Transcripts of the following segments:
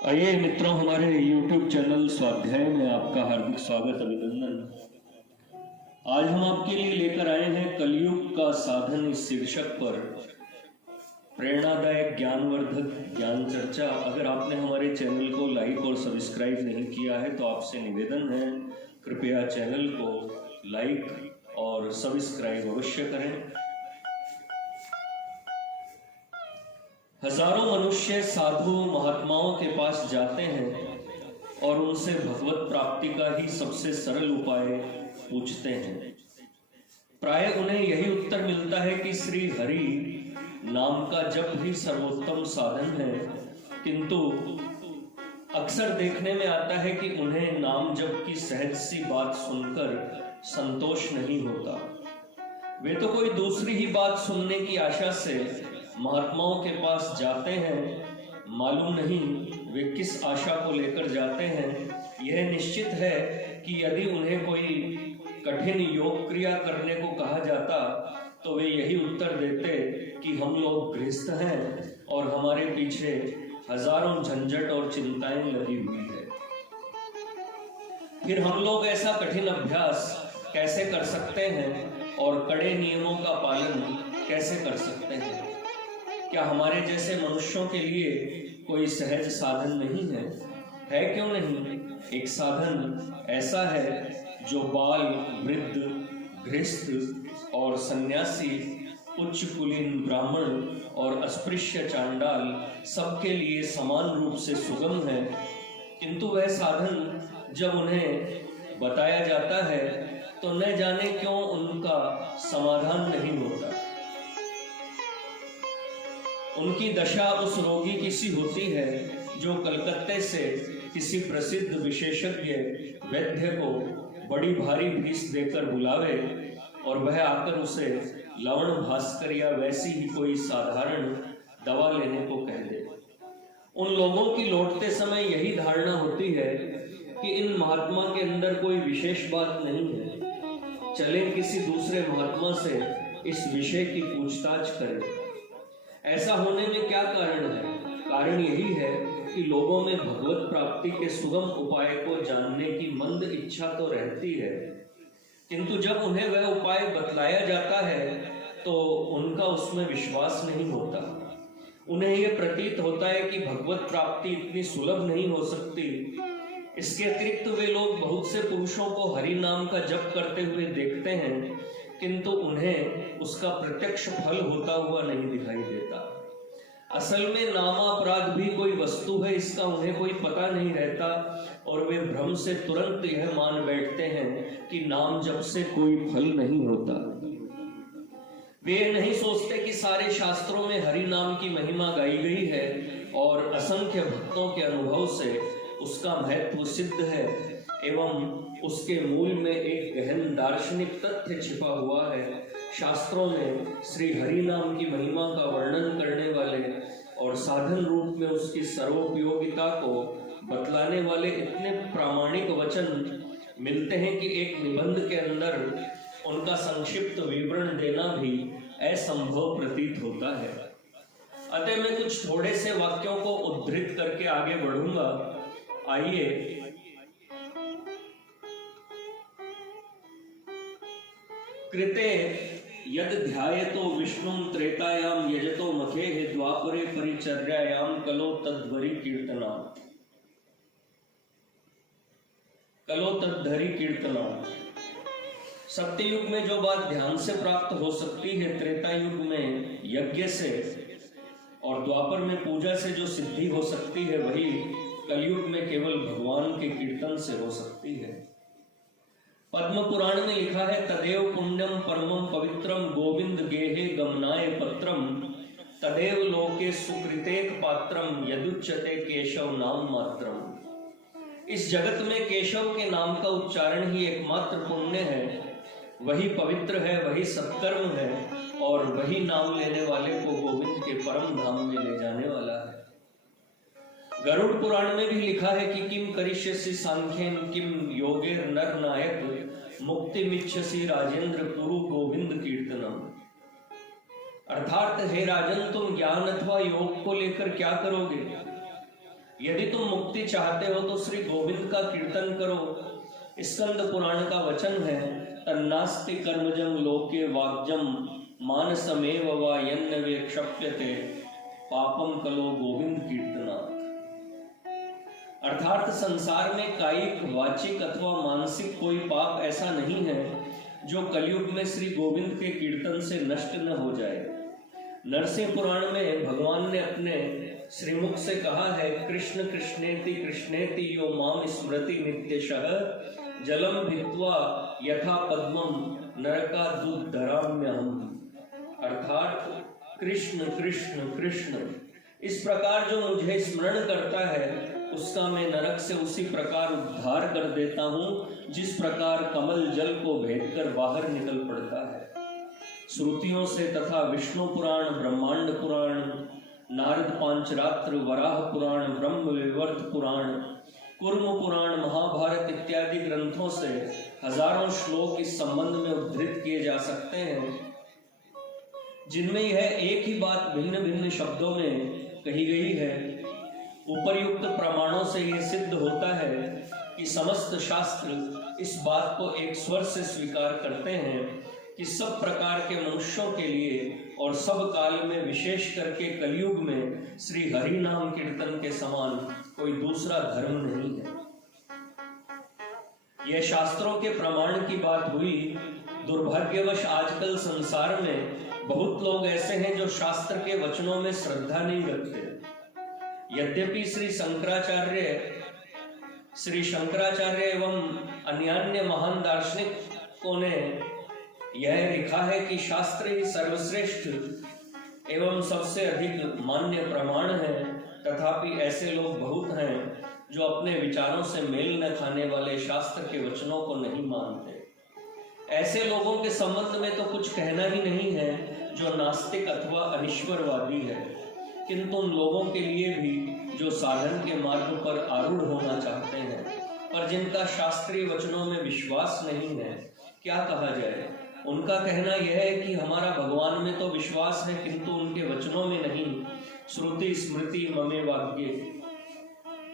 आइए मित्रों, हमारे YouTube चैनल स्वाध्याय में आपका हार्दिक स्वागत अभिनंदन। आज हम आपके लिए लेकर आए हैं कलयुग का साधन इस शीर्षक पर प्रेरणादायक ज्ञानवर्धक ज्ञान चर्चा। अगर आपने हमारे चैनल को लाइक और सब्सक्राइब नहीं किया है तो आपसे निवेदन है, कृपया चैनल को लाइक और सब्सक्राइब अवश्य करें। हजारों मनुष्य साधु महात्माओं के पास जाते हैं और उनसे भगवत प्राप्ति का ही सबसे सरल उपाय पूछते हैं। प्राय उन्हें यही उत्तर मिलता है कि श्री हरि नाम का जप ही सर्वोत्तम साधन है, किंतु अक्सर देखने में आता है कि उन्हें नाम जप की सहज सी बात सुनकर संतोष नहीं होता। वे तो कोई दूसरी ही बात सुनने की आशा से महात्माओं के पास जाते हैं। मालूम नहीं वे किस आशा को लेकर जाते हैं। यह निश्चित है कि यदि उन्हें कोई कठिन योग क्रिया करने को कहा जाता तो वे यही उत्तर देते कि हम लोग गृहस्थ हैं और हमारे पीछे हजारों झंझट और चिंताएं लगी हुई है। फिर हम लोग ऐसा कठिन अभ्यास कैसे कर सकते हैं और कड़े नियमों का पालन कैसे कर सकते हैं? क्या हमारे जैसे मनुष्यों के लिए कोई सहज साधन नहीं है? है क्यों नहीं? एक साधन ऐसा है जो बाल, वृद्ध, गृहस्थ और सन्यासी, उच्च कुलीन ब्राह्मण और अस्पृश्य चांडाल सबके लिए समान रूप से सुगम है, किंतु वह साधन जब उन्हें बताया जाता है तो न जाने क्यों उनका समाधान नहीं होता। उनकी दशा उस रोगी की सी होती है जो कलकत्ते से किसी प्रसिद्ध विशेषज्ञ वैद्य को बड़ी भारी फीस देकर बुलावे और वह आकर उसे लवण भास्कर या वैसी ही कोई साधारण दवा लेने को कह दे। उन लोगों की लौटते समय यही धारणा होती है कि इन महात्मा के अंदर कोई विशेष बात नहीं है, चलें किसी दूसरे महात्मा से इस विषय की पूछताछ करें। ऐसा होने में क्या कारण है? कारण यही है कि लोगों में भगवत प्राप्ति के सुगम उपाय को जानने की मंद इच्छा तो रहती है, किंतु जब उन्हें वह उपाय बतलाया जाता है तो उनका उसमें विश्वास नहीं होता। उन्हें यह प्रतीत होता है कि भगवत प्राप्ति इतनी सुलभ नहीं हो सकती। इसके अतिरिक्त वे लोग बहुत से पुरुषों को हरि नाम का जप करते हुए देखते हैं, किंतु उन्हें उसका प्रत्यक्ष फल होता हुआ नहीं दिखाई देता। असल में नामापराध भी कोई वस्तु है, इसका उन्हें कोई पता नहीं रहता और वे भ्रम से तुरंत यह मान बैठते हैं कि नाम जप से कोई फल नहीं होता। वे नहीं सोचते कि सारे शास्त्रों में हरि नाम की महिमा गाई गई है और असंख्य भक्तों के अनुभव से उसका महत्व सिद्ध है एवं उसके मूल में एक गहन दार्शनिक तथ्य छिपा हुआ है। शास्त्रों में श्री हरि नाम की महिमा का वर्णन करने वाले और साधन रूप में उसकी सर्वोपयोगिता को बतलाने वाले इतने प्रामाणिक वचन मिलते हैं कि एक निबंध के अंदर उनका संक्षिप्त विवरण देना भी असंभव प्रतीत होता है। अतः मैं कुछ थोड़े से वाक्यों को उद्धृत करके आगे बढ़ूंगा। आइए कृते यद ध्यायतो विष्णुं त्रेतायां यजतो मखेः द्वापरे परिचर्यायां कलो तद्धरि कीर्तना। कलो तद्धरि कीर्तना। सत्ययुग में जो बात ध्यान से प्राप्त हो सकती है, त्रेता युग में यज्ञ से और द्वापर में पूजा से जो सिद्धि हो सकती है, वही कलयुग में केवल भगवान के कीर्तन से हो सकती है। पद्म पुराण में लिखा है, तदेव पुण्यम परमं पवित्रम गोविंद गेहे गमनाय पत्रम तदेव लोके सुकृतेक पात्रम यदुच्यते केशव नाम मात्रम। इस जगत में केशव के नाम का उच्चारण ही एकमात्र पुण्य है, वही पवित्र है, वही सत्कर्म है और वही नाम लेने वाले को गोविंद के परम धाम में ले जाने वाला है। गरुड़ पुराण में भी लिखा है कि किम करिष्यसि सांख्येन किम योगेर नर नायक मुक्ति मिच्छसि राजेंद्र कुरु गोविंद कीर्तनम। अर्थात हे राजन, तुम ज्ञान अथवा योग को लेकर क्या करोगे? यदि तुम मुक्ति चाहते हो तो श्री गोविंद का कीर्तन करो। स्कंद पुराण का वचन है, तन्नास्ति कर्मजं लोके वाग्जं मानसमेव वा यन्न क्षप्यते पापम कलो गोविंद कीर्तनात्। अर्थात संसार में कायिक, वाचिक अथवा मानसिक कोई पाप ऐसा नहीं है जो कलयुग में श्री गोविंद के कीर्तन से नष्ट न हो जाए। नरसिंह पुराण में भगवान ने अपने श्रीमुख से कहा है, कृष्ण कृष्णेति कृष्णेति यो माम स्मृति नित्यशः जलम भित्वा यथा पद्मम नरकादुद्धराम्यहम्। अर्थात कृष्ण कृष्ण कृष्ण, इस प्रकार जो मुझे स्मरण करता है उसका मैं नरक से उसी प्रकार उद्धार कर देता हूँ जिस प्रकार कमल जल को भेदकर बाहर निकल पड़ता है। श्रुतियों से तथा विष्णु पुराण, ब्रह्मांड पुराण, नारद पांचरात्र, वराह पुराण, ब्रह्म विवर्त पुराण, कुर्म पुराण, महाभारत इत्यादि ग्रंथों से हजारों श्लोक इस संबंध में उद्धृत किए जा सकते हैं, जिनमें यह एक ही बात भिन्न भिन्न शब्दों में कही गई है। उपर्युक्त प्रमाणों से यह सिद्ध होता है कि समस्त शास्त्र इस बात को एक स्वर से स्वीकार करते हैं कि सब प्रकार के मनुष्यों के लिए और सब काल में, विशेष करके कलयुग में, श्री हरि नाम कीर्तन के समान कोई दूसरा धर्म नहीं है। यह शास्त्रों के प्रमाण की बात हुई। दुर्भाग्यवश आजकल संसार में बहुत लोग ऐसे हैं जो शास्त्र के वचनों में श्रद्धा नहीं रखते। यद्यपि श्री शंकराचार्य एवं अन्य महान दार्शनिकों ने यह लिखा है कि शास्त्र ही सर्वश्रेष्ठ एवं सबसे अधिक मान्य प्रमाण है, तथापि ऐसे लोग बहुत हैं जो अपने विचारों से मेल न खाने वाले शास्त्र के वचनों को नहीं मानते। ऐसे लोगों के संबंध में तो कुछ कहना ही नहीं है जो नास्तिक अथवा अनिश्वरवादी है, किंतु उन लोगों के लिए भी जो साधन के मार्ग पर आरूढ़ होना चाहते हैं पर जिनका शास्त्रीय वचनों में विश्वास नहीं है, क्या कहा जाए। उनका कहना यह है कि हमारा भगवान में तो विश्वास है किंतु उनके वचनों में नहीं। श्रुति स्मृति ममे वाक्ये।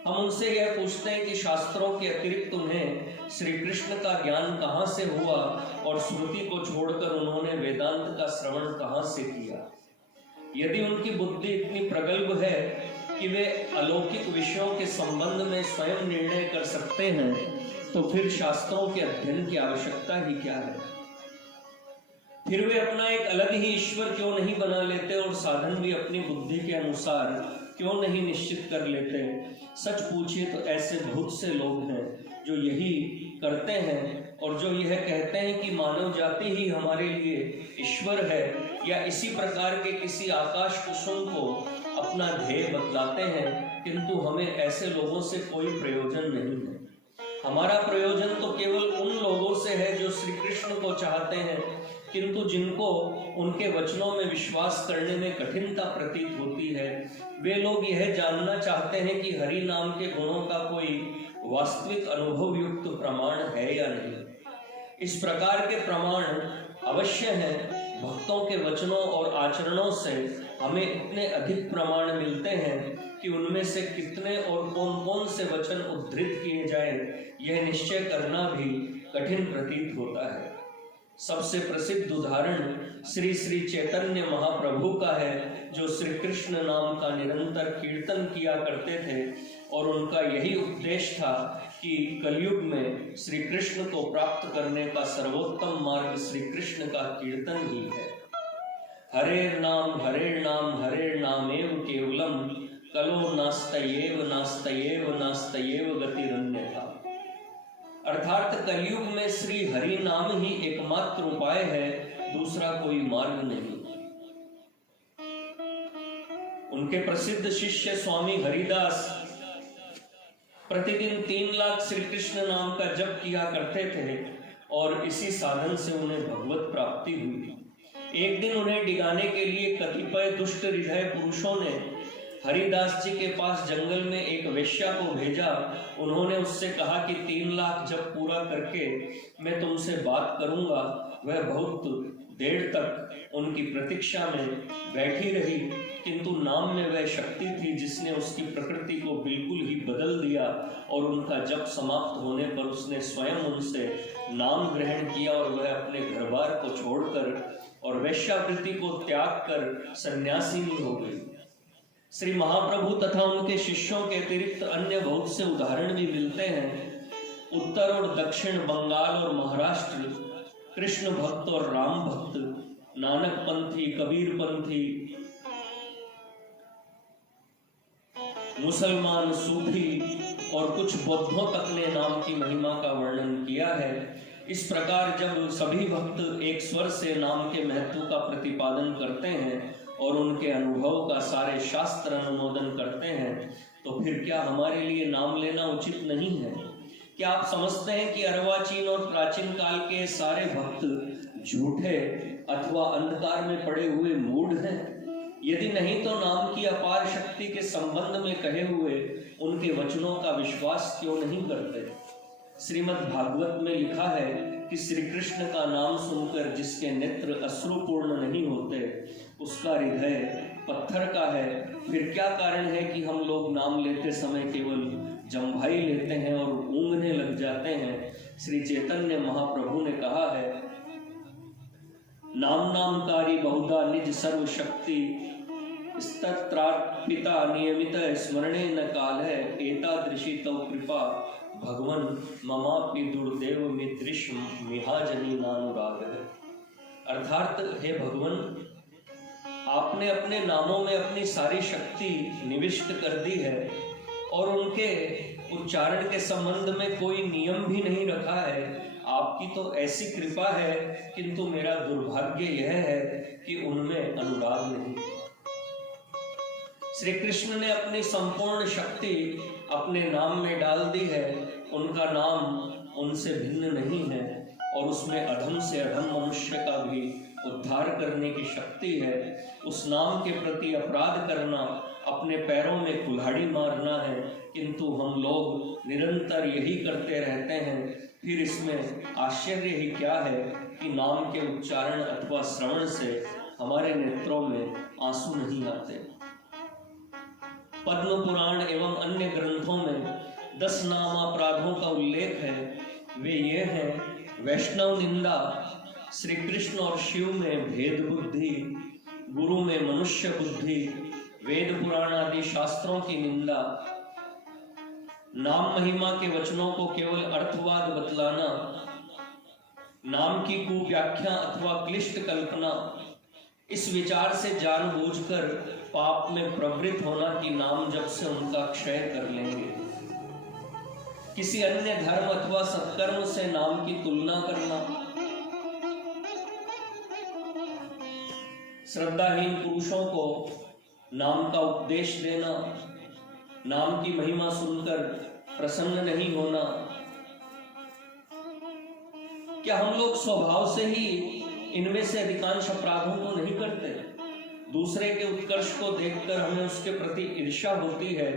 हम उनसे यह पूछते हैं कि शास्त्रों के अतिरिक्त उन्हें श्री कृष्ण का ज्ञान कहाँ से हुआ और श्रुति को छोड़कर उन्होंने वेदांत का श्रवण कहाँ से किया। यदि उनकी बुद्धि इतनी प्रगल्भ है कि वे अलौकिक विषयों के संबंध में स्वयं निर्णय कर सकते हैं, तो फिर शास्त्रों के अध्ययन की आवश्यकता ही क्या है। फिर वे अपना एक अलग ही ईश्वर क्यों नहीं बना लेते और साधन भी अपनी बुद्धि के अनुसार क्यों नहीं निश्चित कर लेते। सच पूछिए तो ऐसे बहुत से लोग हैं जो यही करते हैं और जो यह कहते हैं कि मानव जाति ही हमारे लिए ईश्वर है, या इसी प्रकार के किसी आकाश कुसुम को अपना ध्येय बतलाते हैं, किंतु हमें ऐसे लोगों से कोई प्रयोजन नहीं है। हमारा प्रयोजन तो केवल उन लोगों से है जो श्री कृष्ण को चाहते हैं, किंतु जिनको उनके वचनों में विश्वास करने में कठिनता प्रतीत होती है। वे लोग यह जानना चाहते हैं कि हरि नाम के गुणों का कोई वास्तविक अनुभव युक्त प्रमाण है या नहीं। इस प्रकार के प्रमाण अवश्य हैं। भक्तों के वचनों और आचरणों से हमें इतने अधिक प्रमाण मिलते हैं कि उनमें से कितने और कौन कौन से वचन उद्धृत किए जाएं, यह निश्चय करना भी कठिन प्रतीत होता है। सबसे प्रसिद्ध उदाहरण श्री श्री चैतन्य महाप्रभु का है, जो श्री कृष्ण नाम का निरंतर कीर्तन किया करते थे और उनका यही उपदेश था कि कलयुग में श्री कृष्ण को प्राप्त करने का सर्वोत्तम मार्ग श्री कृष्ण का कीर्तन ही है। हरेर नाम हरेर नामेव केवलम कलो नास्तयेव नास्तयेव नास्तयेव गतिरन्यथा। अर्थात कलयुग में श्री हरि नाम ही एकमात्र उपाय है, दूसरा कोई मार्ग नहीं। उनके प्रसिद्ध शिष्य स्वामी हरिदास प्रतिदिन 3 लाख श्री कृष्ण नाम का जप किया करते थे और इसी साधन से उन्हें भगवत प्राप्ति हुई। एक दिन उन्हें डिगाने के लिए कतिपय दुष्ट हृदय पुरुषों ने हरिदास जी के पास जंगल में एक वेश्या को भेजा। उन्होंने उससे कहा कि 3 लाख जब पूरा करके मैं तुमसे बात करूंगा। वह बहुत देर तक उनकी प्रतीक्षा में बैठी रही, किंतु नाम में वह शक्ति थी जिसने उसकी प्रकृति को बिल्कुल ही बदल दिया और उनका जप समाप्त होने पर उसने स्वयं उनसे नाम ग्रहण किया और वह अपने घर बार को छोड़कर और वैश्यावृत्ति को त्याग कर सन्यासिनी हो गई। श्री महाप्रभु तथा उनके शिष्यों के अतिरिक्त अन्य बहुत से उदाहरण भी मिलते हैं। उत्तर और दक्षिण बंगाल और महाराष्ट्र, कृष्ण भक्त और राम भक्त, नानक पंथी, कबीर पंथी, मुसलमान, सूफी और कुछ बौद्धों तक ने नाम की महिमा का वर्णन किया है। इस प्रकार जब सभी भक्त एक स्वर से नाम के महत्व का प्रतिपादन करते हैं और उनके अनुभव का सारे शास्त्र अनुमोदन करते हैं, तो फिर क्या हमारे लिए नाम लेना उचित नहीं है? क्या आप समझते हैं कि अर्वाचीन और प्राचीन काल के सारे भक्त झूठे अथवा अंधकार में पड़े हुए मूढ़ हैं? यदि नहीं तो नाम की अपार शक्ति के संबंध में कहे हुए उनके वचनों का विश्वास क्यों नहीं करते? श्रीमद् भागवत में लिखा है कि श्री कृष्ण का नाम सुनकर जिसके नेत्र अश्रुपूर्ण नहीं होते, उसका हृदय पत्थर का है। फिर क्या कारण है कि हम लोग नाम लेते समय केवल जम्भाई लेते हैं और ऊँघने लग जाते हैं? श्री चैतन्य महाप्रभु ने कहा है, नाम नामकारी बहुधा निज सर्व शक्ति स्तत्रार्पिता नियमित स्मरणे न काल है एतादृशी तव कृपा भगवन ममापि दुर्देव मिदृश मिहाजनी नानुराग है। अर्थात हे भगवन, आपने अपने नामों में अपनी सारी शक्ति निविष्ट कर दी है और उनके उच्चारण के संबंध में कोई नियम भी नहीं रखा है। आपकी तो ऐसी कृपा है, किंतु मेरा दुर्भाग्य यह है कि उनमें अनुराग नहीं। श्री कृष्ण ने अपनी संपूर्ण शक्ति अपने नाम में डाल दी है। उनका नाम उनसे भिन्न नहीं है और उसमें अधम से अधम मनुष्य का भी उद्धार करने की शक्ति है। उस नाम के प्रति अपराध करना अपने पैरों में कुल्हाड़ी मारना है, किंतु हम लोग निरंतर यही करते रहते हैं। फिर इसमें आश्चर्य ही क्या है कि नाम के उच्चारण अथवा श्रवण से हमारे नेत्रों में आंसू नहीं आते। पद्म पुराण एवं अन्य ग्रंथों में 10 नामापराधों का उल्लेख है। वे ये हैं: वैष्णव निंदा, श्री कृष्ण और शिव में भेद बुद्धि, गुरु में मनुष्य बुद्धि, वेद पुराण आदि शास्त्रों की निंदा, नाम महिमा के वचनों को केवल अर्थवाद बतलाना, नाम की कुव्याख्या अथवा क्लिष्ट कल्पना, इस विचार से जानबूझकर पाप में प्रवृत्त होना कि नाम जप से उनका क्षय कर लेंगे। किसी अन्य धर्म अथवा सत्कर्म से नाम की तुलना करना, श्रद्धाहीन पुरुषों को नाम का उपदेश देना, नाम की महिमा सुनकर प्रसन्न नहीं होना। क्या हम लोग स्वभाव से ही इनमें से अधिकांश अपराधों को नहीं करते? दूसरे के उत्कर्ष को देखकर हमें उसके प्रति ईर्ष्या होती है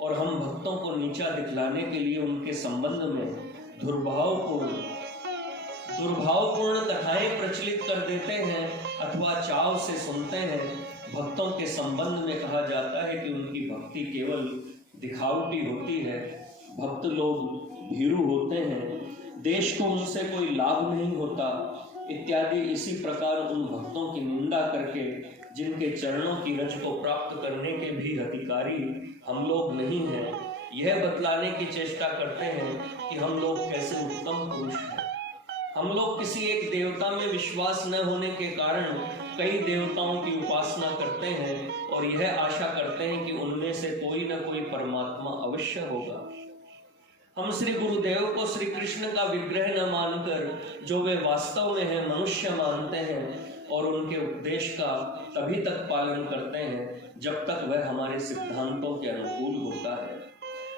और हम भक्तों को नीचा दिखलाने के लिए उनके संबंध में दुर्भावपूर्ण कथाएं प्रचलित कर देते हैं अथवा चाव से सुनते हैं। भक्तों के संबंध में कहा जाता है कि उनकी भक्ति केवल दिखावटी होती है, भक्त लोग भीरू होते हैं, देश को उनसे कोई लाभ नहीं होता इत्यादि। इसी प्रकार उन भक्तों की निंदा करके जिनके चरणों की रज को प्राप्त करने के भी अधिकारी हम लोग नहीं हैं, यह बतलाने की चेष्टा करते हैं कि हम लोग कैसे उत्तम पुरुष हैं। हम लोग किसी एक देवता में विश्वास न होने के कारण कई देवताओं की उपासना करते हैं और यह आशा करते हैं कि उनमें से कोई न कोई परमात्मा अवश्य होगा। हम श्री गुरुदेव को श्री कृष्ण का विग्रह न मानकर जो वे वास्तव में है मनुष्य मानते हैं और उनके उपदेश का तभी तक पालन करते हैं जब तक वह हमारे सिद्धांतों के अनुकूल होता है,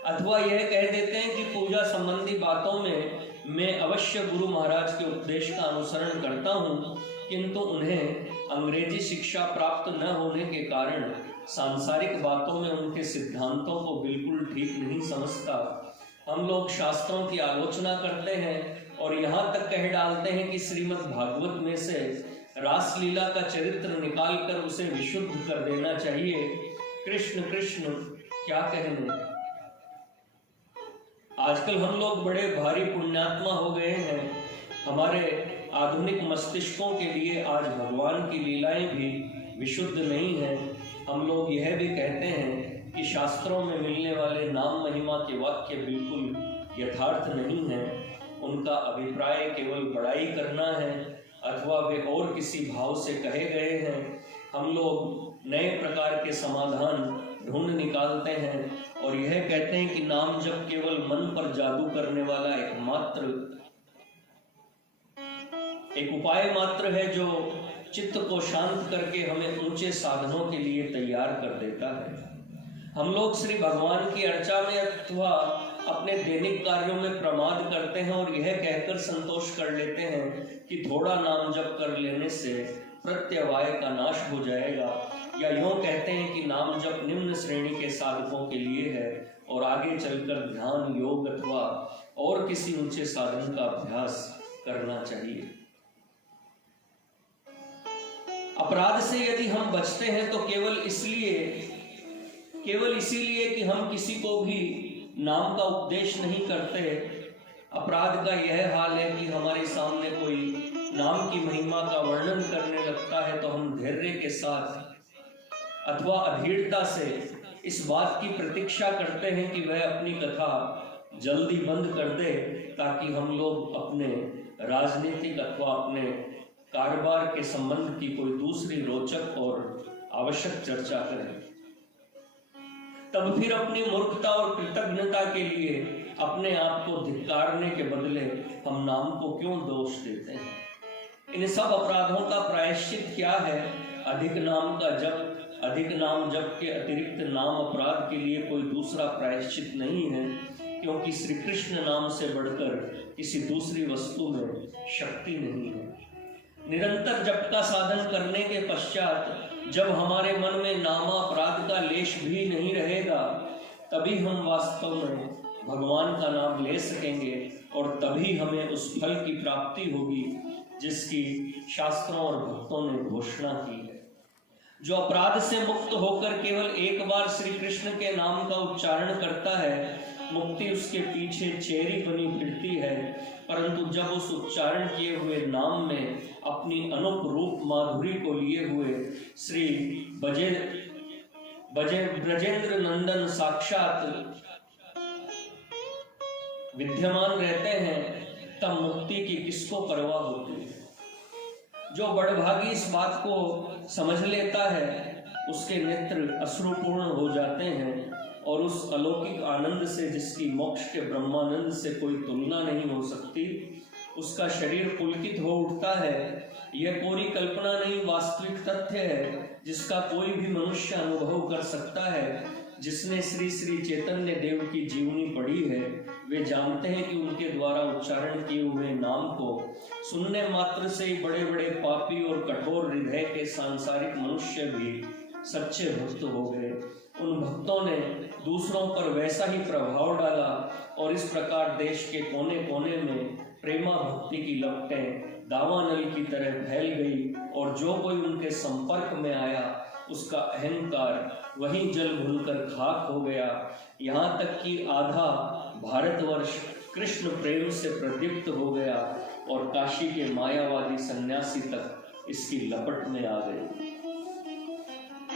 अथवा यह कह देते हैं कि पूजा संबंधी बातों में मैं अवश्य गुरु महाराज के उपदेश का अनुसरण करता हूँ, किंतु उन्हें अंग्रेजी शिक्षा प्राप्त न होने के कारण सांसारिक बातों में उनके सिद्धांतों को बिल्कुल ठीक नहीं समझता। हम लोग शास्त्रों की आलोचना करते हैं और यहाँ तक कह डालते हैं कि श्रीमद् भागवत में से रासलीला का चरित्र निकालकर उसे विशुद्ध कर देना चाहिए। कृष्ण कृष्ण क्या कहने। आजकल हम लोग बड़े भारी पुण्यात्मा हो गए हैं। हमारे आधुनिक मस्तिष्कों के लिए आज भगवान की लीलाएं भी विशुद्ध नहीं है। हम लोग यह भी कहते हैं कि शास्त्रों में मिलने वाले नाम महिमा के वाक्य बिल्कुल यथार्थ नहीं है। उनका अभिप्राय केवल बड़ाई करना है अथवा वे और किसी भाव से कहे गए हैं। हम लोग नए प्रकार के समाधान ढूंढ निकालते हैं और यह कहते हैं कि नाम जब केवल मन पर जादू करने वाला एक उपाय मात्र है जो चित्त को शांत करके हमें ऊंचे साधनों के लिए तैयार कर देता है। हम लोग श्री भगवान की अर्चा में अथवा अपने दैनिक कार्यों में प्रमाद करते हैं और यह कहकर संतोष कर लेते हैं कि थोड़ा नाम जप कर लेने से प्रत्यवाय का नाश हो जाएगा, या यूं कहते हैं कि नाम जप निम्न श्रेणी के साधकों के लिए है और आगे चलकर ध्यान योग अथवा और किसी ऊंचे साधन का अभ्यास करना चाहिए। अपराध से यदि हम बचते हैं तो केवल इसीलिए कि हम किसी को भी नाम का उपदेश नहीं करते। अपराध का यह हाल है कि हमारे सामने कोई नाम की महिमा का वर्णन करने लगता है तो हम धैर्य के साथ अथवा अधीरता से इस बात की प्रतीक्षा करते हैं कि वह अपनी कथा जल्दी बंद कर दे, ताकि हम लोग अपने राजनीतिक अथवा अपने कारोबार के संबंध की कोई दूसरी रोचक और आवश्यक चर्चा करें। तब फिर अपनी मूर्खता और कृतज्ञता के लिए अपने आप को धिक्कारने के बदले हम नाम को क्यों दोष देते हैं। इन सब अपराधों का प्रायश्चित क्या है? अधिक नाम जप के अतिरिक्त नाम अपराध के लिए कोई दूसरा प्रायश्चित नहीं है, क्योंकि श्री कृष्ण नाम से बढ़कर किसी दूसरी वस्तु में शक्ति नहीं है। निरंतर जप का साधन करने के पश्चात जब हमारे मन में नामापराध का लेश भी नहीं रहेगा, तभी हम वास्तव में भगवान का नाम ले सकेंगे और तभी हमें उस फल की प्राप्ति होगी जिसकी शास्त्रों और भक्तों ने घोषणा की है। जो अपराध से मुक्त होकर केवल एक बार श्री कृष्ण के नाम का उच्चारण करता है, मुक्ति उसके पीछे चेरी बनी फिरती है, परंतु जब उस उच्चारण किए हुए नाम में अपनी अनूप रूप माधुरी को लिए हुए श्री ब्रजेंद्र नंदन साक्षात विद्यमान रहते हैं, तब मुक्ति की किसको परवाह होती है। जो बड़भागी इस बात को समझ लेता है, उसके नेत्र अश्रुपूर्ण हो जाते हैं और उस अलौकिक आनंद से जिसकी मोक्ष के ब्रह्मानंद से कोई तुलना नहीं हो सकती, उसका शरीर पुलकित हो उठता है। यह कोरी कल्पना नहीं, वास्तविक तथ्य है जिसका कोई भी मनुष्य अनुभव कर सकता है। जिसने श्री श्री चैतन्य देव की जीवनी पढ़ी है, वे जानते हैं कि उनके द्वारा उच्चारण किए हुए नाम को सुनने मात्र से ही बड़े बड़े पापी और कठोर हृदय के सांसारिक मनुष्य भी सच्चे भक्त हो गए। उन भक्तों ने दूसरों पर वैसा ही प्रभाव डाला और इस प्रकार देश के कोने कोने में प्रेमा भक्ति की लपटें दावानल की तरह फैल गई और जो कोई उनके संपर्क में आया उसका अहंकार वहीं जल भूलकर खाक हो गया। यहाँ तक कि आधा भारतवर्ष कृष्ण प्रेम से प्रदीप्त हो गया और काशी के मायावादी सन्यासी तक इसकी लपट में आ गए,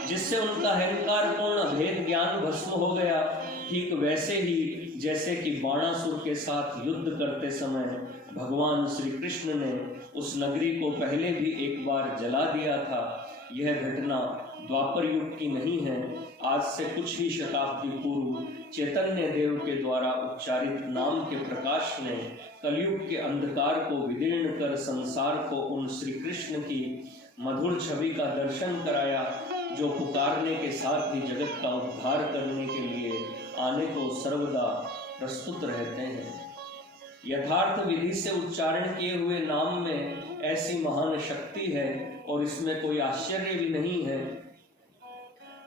जिससे उनका अहंकार पूर्ण अभेद ज्ञान भस्म हो गया। ठीक वैसे ही जैसे कि बाणासुर के साथ युद्ध करते समय भगवान श्री कृष्ण ने उस नगरी को पहले भी एक बार जला दिया था। यह घटना द्वापर युग की नहीं है। आज से कुछ ही शताब्दी पूर्व चैतन्य देव के द्वारा उच्चारित नाम के प्रकाश ने कलयुग के अंधकार को विदीर्ण कर संसार को उन श्री कृष्ण की मधुर छवि का दर्शन कराया, जो पुकारने के साथ ही जगत का उद्धार करने के लिए आने को सर्वदा प्रस्तुत रहते हैं। यथार्थ विधि से उच्चारण किए हुए नाम में ऐसी महान शक्ति है और इसमें कोई आश्चर्य भी नहीं है,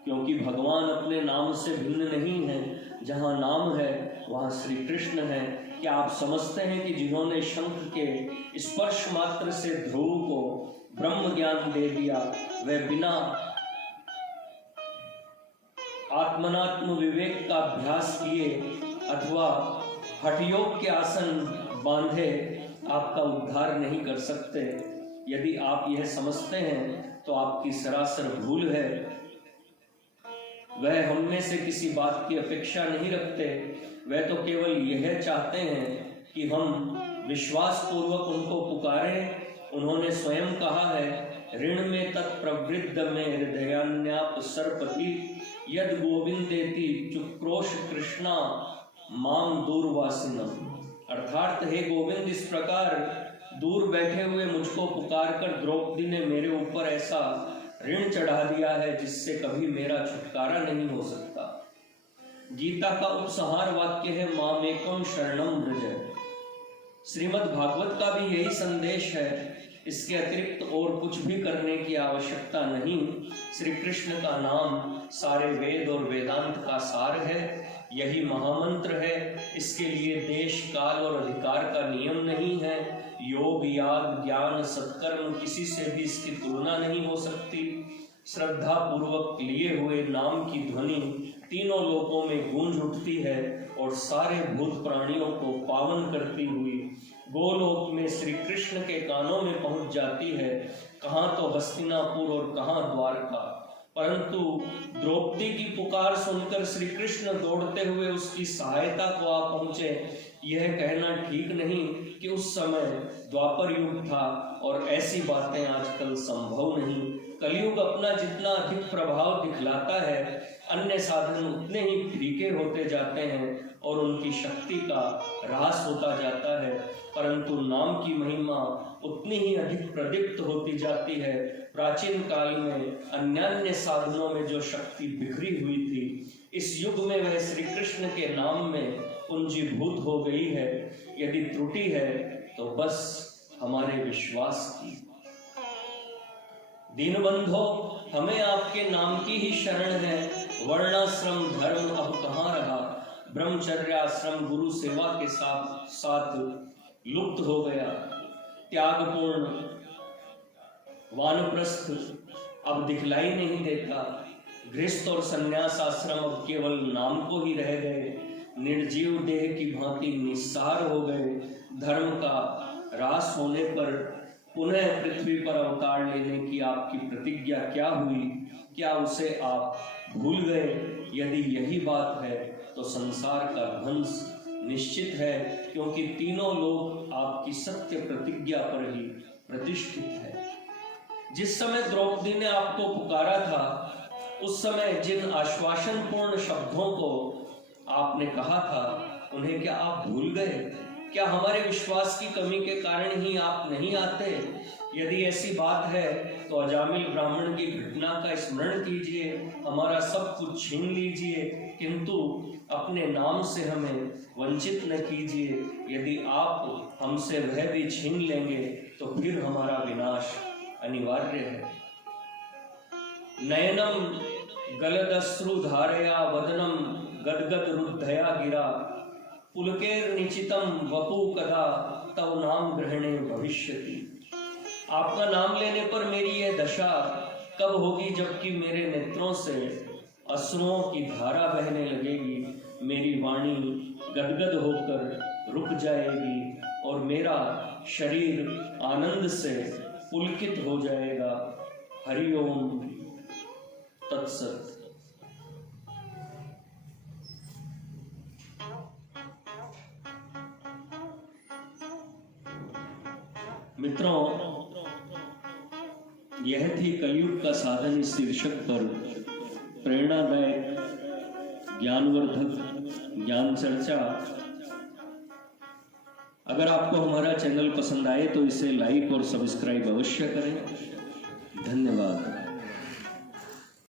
क्योंकि भगवान अपने नाम से भिन्न नहीं है। जहाँ नाम है वहाँ श्री कृष्ण है। क्या आप समझते हैं कि जिन्होंने शंख के स्पर्श मात्र से ध्रुव को ब्रह्म ज्ञान दे दिया, वह बिना आत्मनात्म विवेक का अभ्यास किए अथवा हठयोग के आसन बांधे आपका उद्धार नहीं कर सकते। यदि आप यह समझते हैं तो आपकी सरासर भूल है। वह हम में से किसी बात की अपेक्षा नहीं रखते, वह तो केवल यह चाहते हैं कि हम विश्वास पूर्वक उनको पुकारें। उन्होंने स्वयं कहा है, ऋण में तत्प्रवृद्ध में हृदयान्याप सरपति यद गोविंदेति चुक्रोश कृष्णा माम दूरवासिनम। अर्थात हे गोविंद, इस प्रकार दूर बैठे हुए मुझको पुकार कर द्रौपदी ने मेरे ऊपर ऐसा ऋण चढ़ा दिया है जिससे कभी मेरा छुटकारा नहीं हो सकता। गीता का उपसंहार वाक्य है, मामेकम शरणम व्रज। श्रीमद् भागवत का भी यही संदेश है। इसके अतिरिक्त और कुछ भी करने की आवश्यकता नहीं। श्री कृष्ण का नाम सारे वेद और वेदांत का सार है, यही महामंत्र है। इसके लिए देश, काल और अधिकार का नियम नहीं है। योग, याग, ज्ञान, सत्कर्म किसी से भी इसकी तुलना नहीं हो सकती। श्रद्धा पूर्वक लिए हुए नाम की ध्वनि तीनों लोकों में गूंज उठती है और सारे भूत प्राणियों को पावन करती हुई गोलोक में श्री कृष्ण के कानों में पहुंच जाती है। कहाँ तो हस्तिनापुर और कहाँ द्वारका। परंतु द्रौपदी की पुकार सुनकर श्री कृष्ण दौड़ते हुए उसकी सहायता को आ पहुंचे, यह कहना ठीक नहीं कि उस समय द्वापर युग था और ऐसी बातें आजकल संभव नहीं। कलयुग अपना जितना अधिक प्रभाव दिखलाता है, अन्य साधन उतने ही फीके होते जाते हैं और उनकी शक्ति का ह्रास होता जाता है। परंतु नाम की महिमा उतनी ही अधिक प्रदीप्त होती जाती है। प्राचीन काल में अन्यान्य साधनों में जो शक्ति बिखरी हुई थी, इस युग में वह श्री कृष्ण के नाम में पूंजीभूत हो गई है। यदि त्रुटि है तो बस हमारे विश्वास की। दीनबंधो, हमें आपके नाम की ही शरण है। वर्णाश्रम धर्म अब कहाँ रहा, ब्रह्मचर्याश्रम गुरु सेवा के साथ साथ लुप्त हो गया। त्यागपूर्ण वानप्रस्थ अब दिखलाई नहीं देता। गृहस्थ और संन्यास आश्रम अब केवल नाम को ही रह गए। निर्जीव देह की भांति निस्सार हो गए। धर्म का ह्रास होने पर पुनः पृथ्वी पर अवतार लेने की आपकी प्रतिज्ञा क्या हुई? क्या उसे आप भूल गए? यदि यही बात है तो संसार का ध्वंस निश्चित है, क्योंकि तीनों लोग आपकी सत्य प्रतिज्ञा पर ही प्रतिष्ठित है। जिस समय द्रौपदी ने आपको पुकारा था, उस समय जिन आश्वासन पूर्ण शब्दों को आपने कहा था, उन्हें क्या आप भूल गए? क्या हमारे विश्वास की कमी के कारण ही आप नहीं आते? यदि ऐसी बात है तो अजामिल ब्राह्मण की घटना का स्मरण कीजिए, हमारा सब कुछ छीन लीजिए, किंतु अपने नाम से हमें वंचित न कीजिए। यदि आप हमसे वह भी छीन लेंगे तो फिर हमारा विनाश अनिवार्य है। नयनम गलदश्रु धारया वदनम गदगद रुद्धया गिरा पुलकेर निचितम वपु कदा तव नाम ग्रहणे भविष्यति। आपका नाम लेने पर मेरी यह दशा कब होगी, जबकि मेरे नेत्रों से अश्रुओं की धारा बहने लगेगी, मेरी वाणी गदगद होकर रुक जाएगी और मेरा शरीर आनंद से पुलकित हो जाएगा। हरिओम तत्सत। मित्रों, यह थी कलयुग का साधन इस शीर्षक पर प्रेरणादायक, ज्ञानवर्धक ज्ञान चर्चा। अगर आपको हमारा चैनल पसंद आए तो इसे लाइक और सब्सक्राइब अवश्य करें। धन्यवाद।